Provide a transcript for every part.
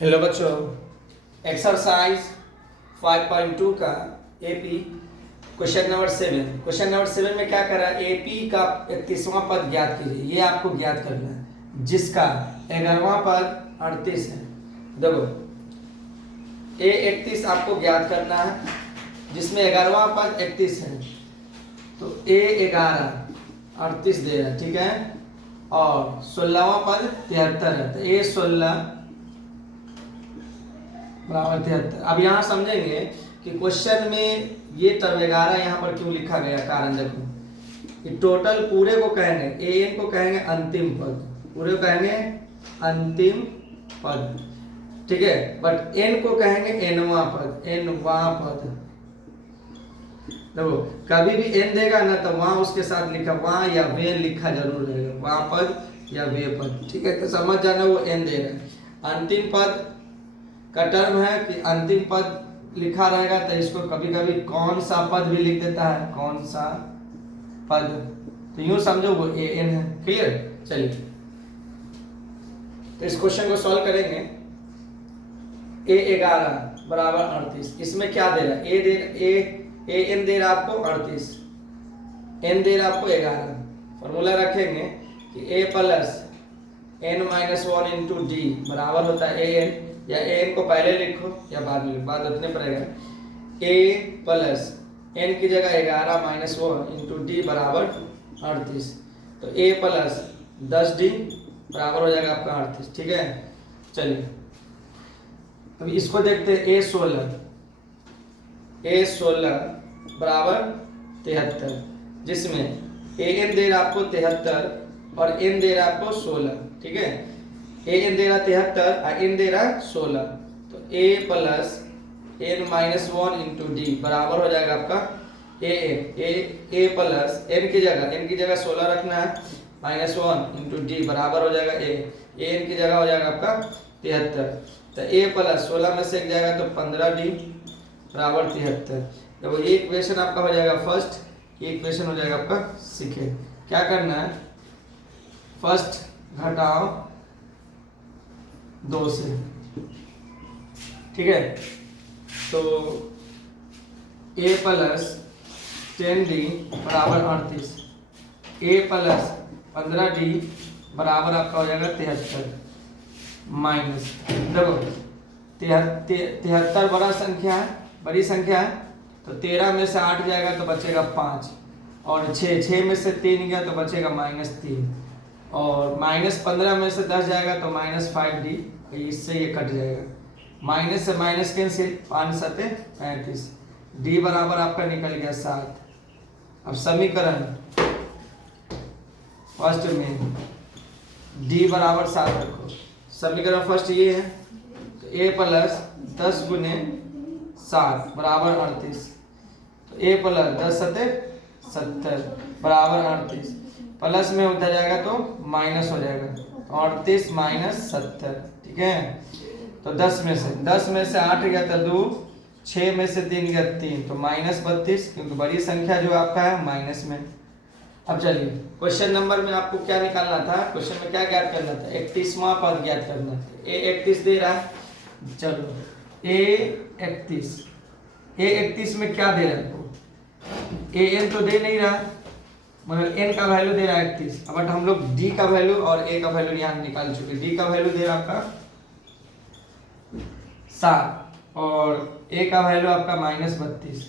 Hello बच्चों, exercise 5.2 का AP question number 7 में क्या करा। एपी का 31वां पद ज्ञात कीजिए। ये आपको ज्ञात करना है जिसका 11वां पद 38 है। देखो, ए 31 आपको ज्ञात करना है जिसमें 11वां पद 31 है। तो ए 11 38 दे रहा है, ठीक है, और 16वां पद 73 है। तो ए 16 बराबर 73। अब यहाँ समझेंगे कि क्वेश्चन में ये तब 11 यहाँ पर क्यों लिखा गया। कारण देखो, कि टोटल पूरे को कहेंगे, ए एन को कहेंगे अंतिम पद, पूरे को कहेंगे अंतिम पद, ठीक है, बट एन को कहेंगे एनवां पद, एनवां पद। देखो, कभी भी एन देगा ना तो वहां उसके साथ लिखा, वहां या वे लिखा जरूर रहेगा, वहां पद या वे पद, ठीक है। तो समझ जाना वो एन दे रहा है। अंतिम पद का टर्म है कि अंतिम पद लिखा रहेगा तो इसको कभी कभी कौन सा पद भी लिख देता है, कौन सा पद। तो यूं समझो वो ए एन है। क्लियर। चलिए, तो इस क्वेश्चन को सॉल्व करेंगे। ए 11 बराबर 38, इसमें क्या दे रहा है, ए एन दे रहा आपको 38, एन दे रहा आपको 11। फॉर्मूला रखेंगे कि A plus N minus 1 into D बराबर होता है ए एन, या ए एन को पहले लिखो या बाद में लिखो, बाद उतने पड़ेगा। ए प्लस एन की जगह 11 माइनस 1 इंटू डी बराबर 38। तो ए प्लस 10 डी बराबर हो जाएगा आपका 38, ठीक है। चलिए, अभी इसको देखते हैं। ए 16 बराबर 73, जिसमें ए एन दे रहा आपको 73 और एन दे रहा आपको 16, ठीक है। ए एन दे रहा 73 और एन दे रहा 16। तो A plus N minus 1 into D बराबर हो जाएगा आपका ए प्लस एन की जगह 16 रखना है, माइनस 1 इंटू डी बराबर हो जाएगा ए एन की जगह हो जाएगा आपका 73। तो ए प्लस 16 में से एक जाएगा तो 15 डी बराबर 73। तो ये इक्वेशन आपका हो जाएगा फर्स्ट, ये इक्वेशन हो जाएगा आपका सेकेंड। क्या करना है, फर्स्ट घटाओ 2 से, ठीक है। तो ए प्लस 10 डी बराबर 38, ए प्लस 15 डी बराबर आपका हो जाएगा 73, माइनस, देखो 73 बड़ी संख्या है, तो 13 में से 8 जाएगा तो बचेगा 5, और 6 में से 3 गया तो बचेगा -3, और -15 में से 10 जाएगा तो -5 डी, इससे ये कट जाएगा, माइनस से माइनस कैंसिल, 5 7 35, डी बराबर आपका निकल गया 7। अब समीकरण फर्स्ट में डी बराबर 7 रखो। समीकरण फर्स्ट ये है, तो ए प्लस 10 गुने 7 बराबर 38। तो ए प्लस 10 7 70 बराबर 38, प्लस में उधर जाएगा तो माइनस हो जाएगा, 38 माइनस 70, ठीक है। तो 10 में से 8 गया तो 2, 6 में से 3 गया 3, तो -32, क्योंकि बड़ी संख्या जो आपका है माइनस में। अब चलिए, क्वेश्चन नंबर में आपको क्या निकालना था, क्वेश्चन में क्या ज्ञात करना था, 31वां पद ज्ञात करना था। ए 31 दे रहा है, चलो ए 31 में क्या दे रहा है आपको, ए एन तो दे नहीं रहा, मगर एन का वैल्यू दे रहा है 31। बट हम लोग डी का वैल्यू और ए का वैल्यू यहाँ निकाल चुके। डी का वैल्यू दे रहा आपका 7 और ए का वैल्यू आपका -32।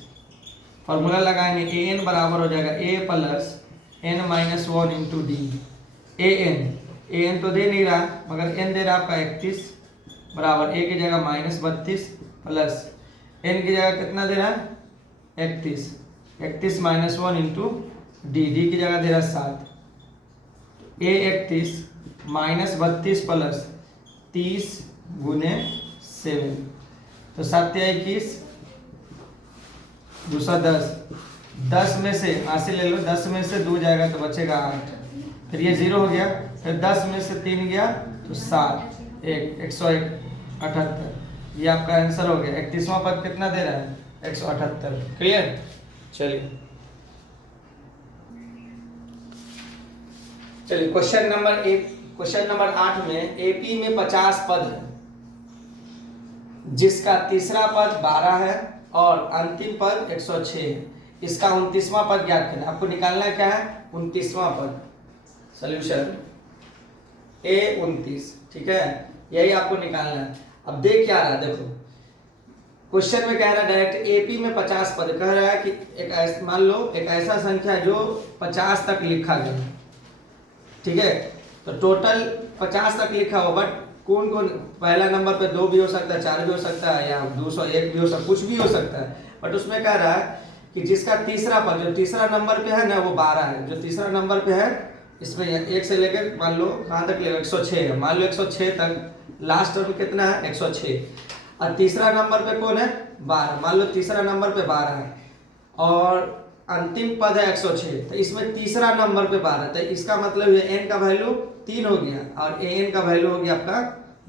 फॉर्मूला लगाएंगे, ए एन बराबर हो जाएगा A plus N minus 1 into D. A N तो दे नहीं रहा, मगर एन दे रहा आपका 31 बराबर ए की जगह -32 प्लस एन की जगह कितना दे रहा है 31 माइनस 1 इंटू डी की जगह दे रहा 7। ए 31 -32 प्लस 30 गुने 7, तो 7 या 21 दूसरा 10 में से 80 ले लो, 10 में से 2 जाएगा तो बचेगा 8, फिर ये 0 हो गया, फिर 10 में से 3 गया तो 7, 101 78। ये आपका आंसर हो गया। 31वां पद कितना दे रहा है 178। क्लियर। चलिए क्वेश्चन नंबर 8 में एपी में 50 पद है, जिसका तीसरा पद 12 है और अंतिम पद 106 है। इसका 29वां पद ज्ञात करना। आपको निकालना क्या है? 29वां पद। सॉल्यूशन A29, ठीक है, यही आपको निकालना है। अब देख क्या रहा है, देखो क्वेश्चन में कह रहा है डायरेक्ट एपी में 50 पद कह रहा है कि एक मान लो एक ऐसा संख्या जो 50 तक लिखा गया, ठीक है, तो टोटल 50 तक लिखा हो, बट कौन कौन, पहला नंबर पे 2 भी हो सकता है, 4 भी हो सकता है, या 201 भी हो सकता है, कुछ भी हो सकता है। बट उसमें कह रहा है कि जिसका तीसरा पद, जो तीसरा नंबर पे है ना, वो 12 है। जो तीसरा नंबर पे है इसमें 1 से लेकर मान लो कहाँ तक लेगा, 106 है। मान लो 106 तक, लास्ट टर्म कितना है, 106। और तीसरा नंबर पे कौन है, 12। मान लो तीसरा नंबर पे 12 है और अंतिम पद है 106, तो इसमें तीसरा नंबर पे 12, तो इसका मतलब ये n का वैल्यू 3 हो गया और an का वैल्यू हो गया आपका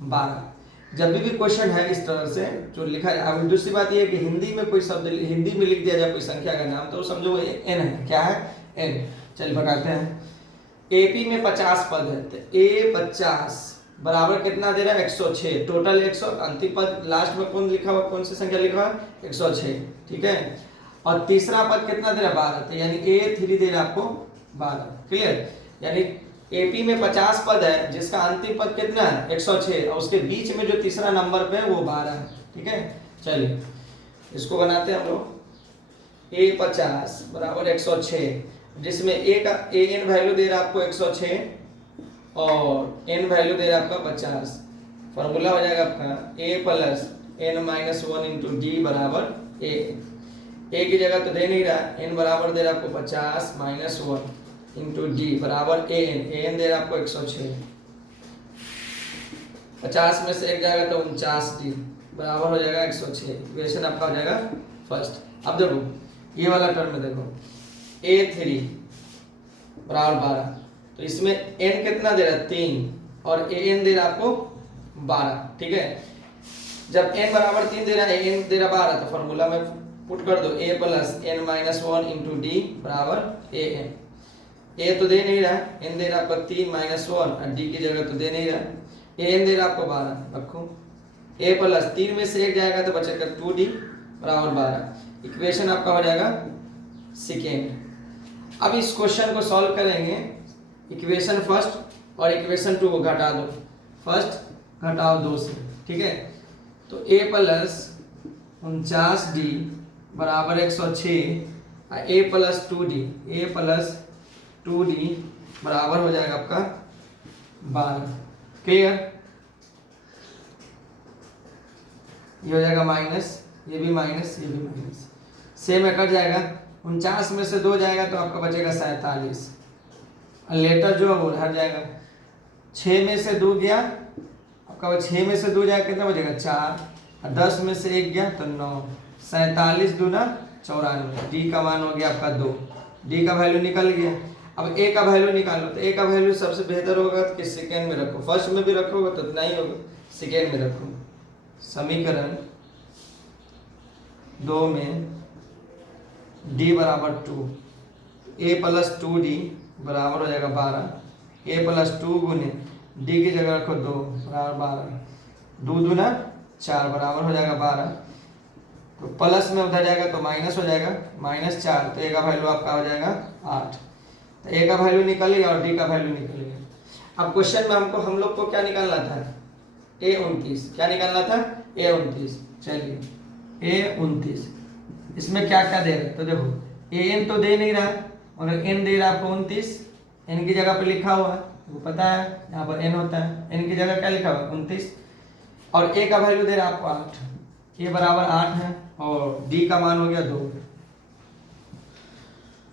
12। जब भी क्वेश्चन है इस तरह से जो लिखा है। अब दूसरी बात ये है कि हिंदी में कोई शब्द हिंदी में लिख दिया जाए कोई संख्या का नाम, तो समझो वो n है। क्या है? n। चलिए बताते हैं। एपी में 50 पद है, तो A50 बराबर कितना दे रहा है, 106। टोटल 100, अंतिम पद लास्ट में कौन लिखा हुआ, कौन सी संख्या लिखा हुआ, 106, ठीक है। और तीसरा पद कितना दे रहा है, 12, तो यानी A3 दे रहा है आपको 12। क्लियर? यानी एपी में 50 पद है जिसका अंतिम पद कितना है, 106, और उसके बीच में जो तीसरा नंबर पे है वो 12 है, ठीक है। चलिए इसको बनाते हैं हम लोग। A50 बराबर 106, जिसमें a का an वैल्यू दे रहा है आपको 106 और n वैल्यू दे रहा है आपका 50। फॉर्मूला हो जाएगा आपका a plus n minus 1 into D बराबर a की जगह तो दे नहीं रहा, n बराबर दे रहा है आपको 50 माइनस 1 इंटू डी बराबर an दे रहा है आपको 106। 50 में से 1 जाएगा तो 49d बराबर हो जाएगा 106। इक्वेशन आपका हो जाएगा फर्स्ट। अब देखो ये वाला टर्म में देखो A3 बराबर 12, तो इसमें n कितना दे रहा है, 3, और an दे रहा है आपको 12, ठीक है। जब n बराबर 3 दे रहा है, an दे रहा 12, तो फॉर्मूला में पुट कर दो a plus n minus 1 into D बराबर an। a तो दे नहीं रहा है, n दे रहा है आपको 3 माइनस 1 और d की जगह तो दे नहीं रहा है, an दे रहा है आपको 12। रखो a प्लस 3 में से 1 जाएगा तो बचेगा 2d बराबर 12। इक्वेशन आपका हो जाएगा सेकेंड। अब इस क्वेश्चन को सॉल्व करेंगे। इक्वेशन फर्स्ट और इक्वेशन 2 को घटा दो, फर्स्ट घटाओ 2 से, ठीक है। तो a प्लस 49d बराबर 106, a प्लस 2d बराबर हो जाएगा आपका 12। क्लियर? ये हो जाएगा माइनस, ये भी माइनस, ये भी माइनस, सेम में कट जाएगा। 49 में से 2 जाएगा तो आपका बचेगा 47, और लेटर जो है वो हट जाएगा। 6 में से 2 गया आपका, 6 में से 2 जाएगा कितना बचेगा, 4, और 10 में से 1 गया तो 9। 47 दूना 94, डी का मान हो गया आपका 2, डी का वैल्यू निकल गया। अब ए का वैल्यू निकालो, तो ए का वैल्यू सबसे बेहतर होगा कि सेकेंड में रखो, फर्स्ट में भी रखोगे तो उतना ही होगा, सेकेंड में रखो। समीकरण 2 में d बराबर 2, a प्लस 2d बराबर हो जाएगा 12, a प्लस 2 गुने d की जगह रखो 2 बराबर 12, 2 दूना 4 बराबर हो जाएगा 12। तो प्लस में उधर जाएगा तो माइनस हो जाएगा, माइनस 4, तो a का वैल्यू आपका हो जाएगा 8। तो a का वैल्यू निकल गया और d का वैल्यू निकल गया। अब क्वेश्चन में हम लोग को क्या निकालना था, A29। क्या निकालना था, A29। चलिए A29, इसमें क्या क्या दे रहा है, तो देखो an तो दे नहीं रहा, मगर n दे रहा है आपको 29, n की जगह पे लिखा हुआ है, वो पता है यहाँ पर n होता है, n की जगह क्या लिखा हुआ है 29, और a का वैल्यू दे रहा है आपको 8, a बराबर 8 है, और d का मान हो गया 2।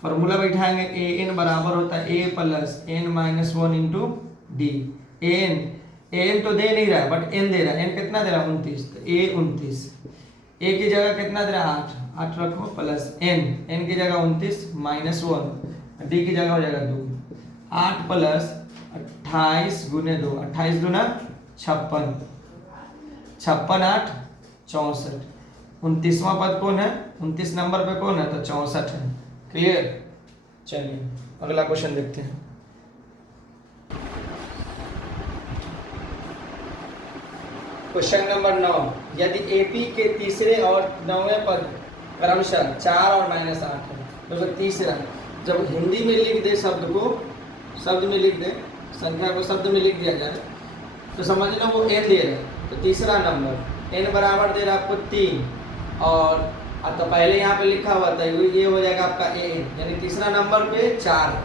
फॉर्मूला बैठाएंगे, an बराबर होता है a plus n minus 1 into D. an तो दे नहीं रहा है बट n दे रहा है, n कितना दे रहा है 29, तो a29, a की जगह कितना दे रहा है 8 रखो, प्लस n की जगह 29 माइनस 1, d की जगह हो जाएगा 2, 8 प्लस 28 गुने 2, 28 दूना 56, 56 8 64। 29वां पद कौन है, 29 नंबर पे कौन है, तो 64 है। क्लियर? चलिए अगला क्वेश्चन देखते हैं। क्वेश्चन नंबर 9, यदि एपी के तीसरे और 9वें पद क्रमशः 4 और -8 है, तो तीसरा जब हिंदी में लिख दे शब्द को, शब्द में लिख दे, संख्या को शब्द में लिख दिया जाए तो समझ लो वो n दे रहा है। तो तीसरा नंबर n बराबर दे रहा है आपको 3 और तो पहले यहाँ पे लिखा हुआ था ये हो जाएगा आपका an, यानी तीसरा नंबर पे 4 है।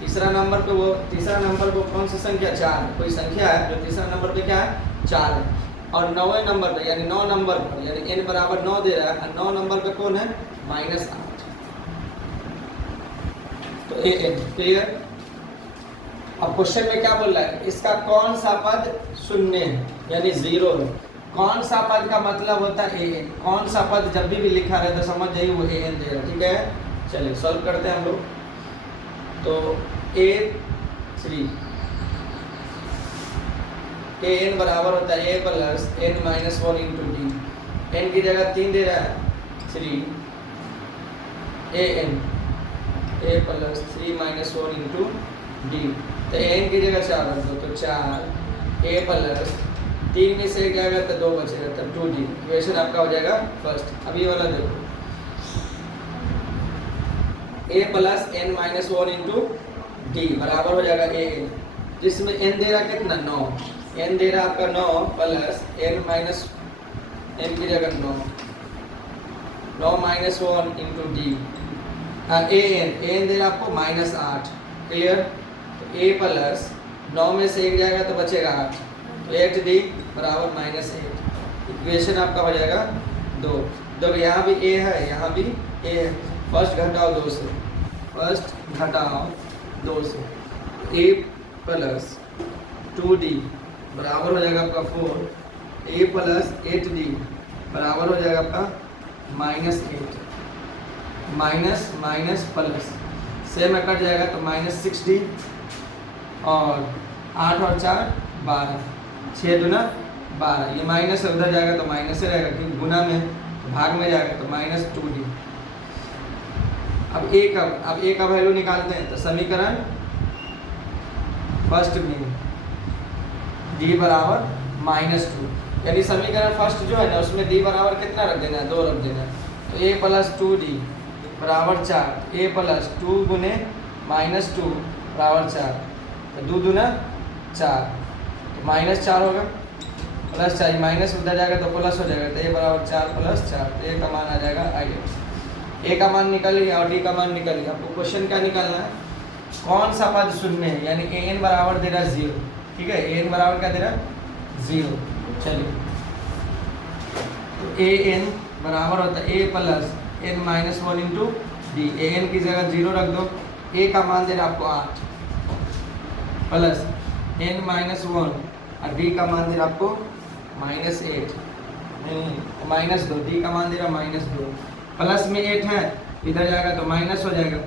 तीसरा नंबर पे वो, तीसरा नंबर पे कौन सी संख्या 4 है, कोई संख्या है जो तीसरा नंबर पे क्या है 4 है। और 9वें नंबर पे यानी 9 नंबर पर यानी n बराबर 9 दे रहा है और 9 नंबर पे कौन है -8, तो an। क्लियर। अब क्वेश्चन में क्या बोल रहा है, इसका कौन सा पद शून्य है यानी 0 है। कौन सा पद का मतलब होता है an, कौन सा पद जब भी लिखा रहता है समझ जाइए वो an दे रहा है। ठीक है, चलिए सॉल्व करते हैं हम लोग। तो a3 an बराबर होता है a plus n minus 1 into D. n की जगह 3 दे रहा है 3 an a plus 3 minus 1 into D. तो n की जगह 4 रख दो, तो 4 a प्लस 3 में से 1 जाएगा तो 2 बचेगा, तो 2d। इक्वेशन आपका हो जाएगा फर्स्ट। अब ये वाला देखो a plus n minus 1 into D बराबर हो जाएगा an, जिसमें n दे रहा कितना 9, n दे रहा आपका 9 प्लस n माइनस n की जगह 9 माइनस 1 इंटू डी। an दे रहा आपको -8। क्लियर। तो a प्लस 9 में से 1 जाएगा तो बचेगा 8, तो 8d बराबर -8। इक्वेशन आपका हो जाएगा 2। देखो यहाँ भी a है यहाँ भी a है, फर्स्ट घटाओ 2 से, फर्स्ट घटाओ 2 से, a प्लस 2d बराबर हो जाएगा आपका 4, a प्लस 8d बराबर हो जाएगा आपका -8, माइनस माइनस प्लस से में कट जाएगा तो -6d और 8 और 4 12, 6 दूना 12, ये माइनस उधर जाएगा तो माइनस से रहेगा क्योंकि गुना में भाग में जाएगा तो -2d। अब a का वैल्यू निकालते हैं, तो समीकरण फर्स्ट में d बराबर -2, यानी समीकरण फर्स्ट जो है ना उसमें d बराबर कितना रख देना है 2 रख देना है। तो a प्लस 2d बराबर 4, a प्लस 2 गुने -2 बराबर 4, तो 2 दूना 4, तो -4 होगा, प्लस 4 माइनस उधर जाएगा तो प्लस हो जाएगा, तो a बराबर 4 प्लस 4, तो a का मान आ जाएगा i। a का मान निकल गया और d का मान निकल गया। आपको क्वेश्चन क्या निकालना है, कौन सा पद शून्य है, यानी an बराबर दे रहा 0। ठीक है, an बराबर क्या दे रहा 0। चलिए तो an बराबर होता है a plus n minus 1 into D. an की जगह 0 रख दो, a का मान दे रहा आपको 8 प्लस n माइनस 1 और d का मान दे रहा आपको -8 नहीं -2, d का मान दे रहा -2, प्लस में 8 है इधर जाएगा तो माइनस हो जाएगा,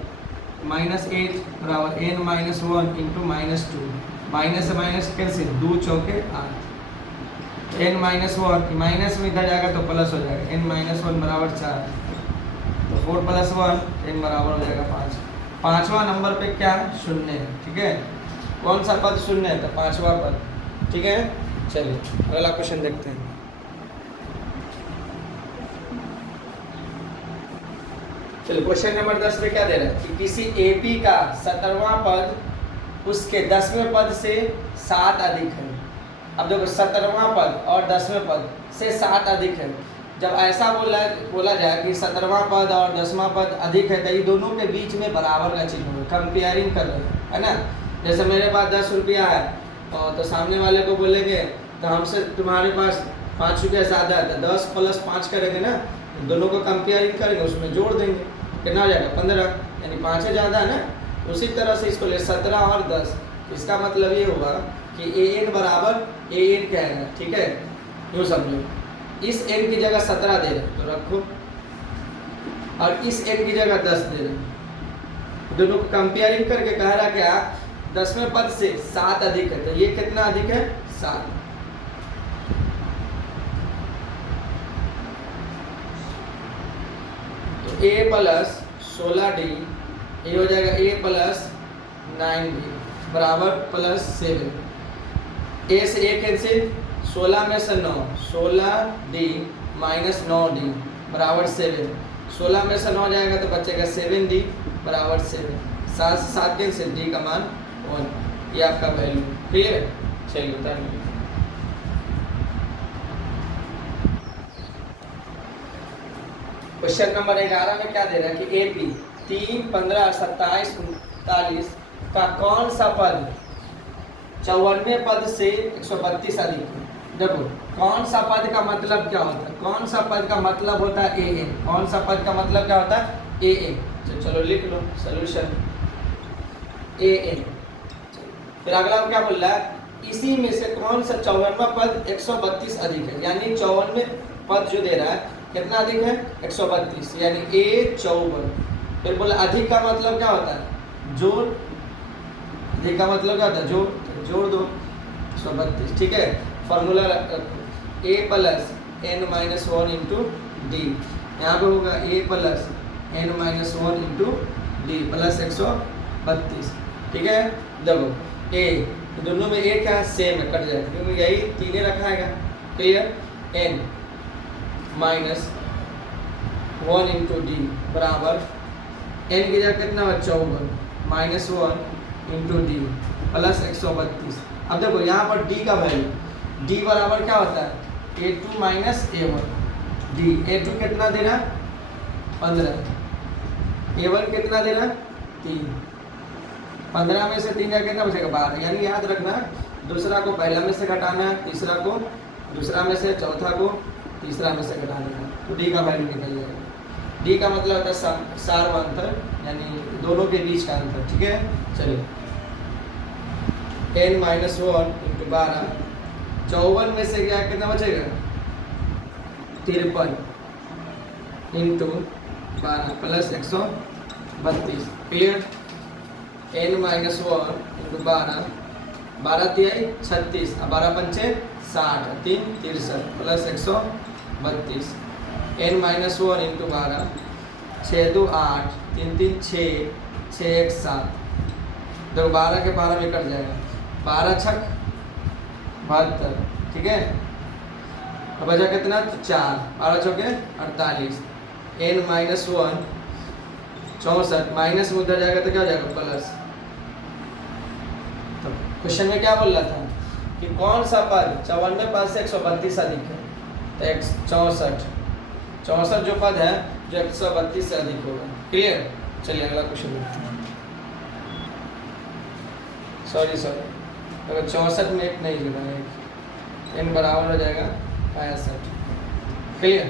-8 बराबर n माइनस 1 इंटू -2, माइनस से माइनस कैसे 2 चौके 8, n माइनस 1 माइनस में इधर जाएगा तो प्लस हो जाएगा, n माइनस 1 बराबर 4, तो 4 प्लस 1 n बराबर हो जाएगा 5। पाँचवा नंबर पे क्या शून्य है। ठीक है, कौन सा पद शून्य है, तो पाँचवा पद। ठीक है, चलिए अगला क्वेश्चन देखते हैं। चलिए क्वेश्चन नंबर 10 पे क्या दे रहा है कि किसी एपी का 17वां पद उसके 10वें पद से 7 अधिक है। अब देखो 17वां पद और 10वें पद से 7 अधिक है। जब ऐसा बोला जाए कि 17वां पद और 10वां पद अधिक है तो ये दोनों के बीच में बराबर का चिन्ह है, कंपेयरिंग कर रहे हैं, है ना। जैसे मेरे पास 10 रुपया है तो सामने वाले को बोलेंगे तो हमसे तुम्हारे पास 5 रुपया ज़्यादा है, तो 10 प्लस 5 करेंगे ना, दोनों को कंपेयरिंग करेंगे, उसमें जोड़ देंगे, कितना हो जाएगा 15, यानी 5 है ज़्यादा है ना। उसी तरह से इसको ले 17 और 10, इसका मतलब ये होगा कि an बराबर an क्या है, ठीक है, यूँ समझो। इस n की जगह 17 दे रहे तो रखो और इस n की जगह 10 दे रहे, दोनों को कंपेयरिंग करके कह रहा क्या 10वें पद से 7 अधिक है, तो ये कितना अधिक है 7। तो a प्लस 16d ये हो जाएगा a प्लस 9d बराबर प्लस 7। a से a कैंसिल 16 में से 9, 16d माइनस 9d बराबर 7। 16 में से 9 जाएगा तो बचेगा 7d बराबर 7। 7 से 7 कैंसिल, d का मान 1। ये आपका वैल्यू क्लियर। चलिए उतार लीजिए। क्वेश्चन नंबर 11 में क्या दे रहा है कि एपी 3, 15, 27, 39 का कौन सा पद 54वें पद से 132 अधिक है। देखो कौन सा पद का मतलब क्या होता है, कौन सा पद का मतलब होता है ए एन, कौन सा पद का मतलब क्या होता है ए एन। तो चलो लिख लो सोल्यूशन ए एन। फिर अगला क्या बोल रहा है, इसी में से कौन सा 54वां पद 132 अधिक है, यानी 54वें पद जो दे रहा है कितना अधिक है 132, यानी ए 54। फिर बोला अधिक का मतलब क्या होता है जोड़, अधिक का मतलब क्या होता है जोड़, तो जोड़ दो 132। ठीक है, formula A plus N minus 1 into D, यहाँ पे होगा A plus N minus 1 into D plus 132। ठीक है, देखो ए दोनों में ए क्या सेम है, कट जाएगा क्योंकि यही तीनों रखा है। Clear, n minus 1 into D बराबर एन की जगह कितना है 54 माइनस 1 इंटू डी प्लस 132। अब देखो यहाँ पर डी का वैल्यू, डी बराबर क्या होता है a2 minus a1। D a2 कितना दे रहा 15, a1 कितना दे रहा 3। 15 में से 3 का कितना बचेगा 12, यानी याद रखना दूसरा को पहला में से घटाना है, तीसरा को दूसरा में से, चौथा को तीसरा में से घटा देना, तो डी का वैल्यू निकल जाएगा। डी का मतलब होता है सार्वंतर, यानी दोनों के बीच का अंतर। ठीक है, चलिए n माइनस 1 इंटू 12, 54 में से क्या कितना बचेगा 53 into 12 plus 132। Clear, n minus 1 into 12, 12 तिहाई 36, 12 पंचे 60, 3 63 प्लस 132। n minus 1 into 12, 6 2 8, 3 3 6, 6 1 7। देखो 12 के 12 में कट जाएगा, 12 छक 72। ठीक है, अब बचा कितना 4, 12 चौके 48। n माइनस 1 64, माइनस में उधर जाएगा तो क्या हो जाएगा प्लस। तो क्वेश्चन में क्या बोल रहा था कि कौन सा पद 54वें पद से 132 अधिक है, तो 64 जो पद है जो 132 से अधिक होगा। क्लियर, चलिए अगला क्वेश्चन देखते हैं। सॉरी अगर 64 में एक नहीं जुड़ा है, n बराबर हो जाएगा 65। क्लियर।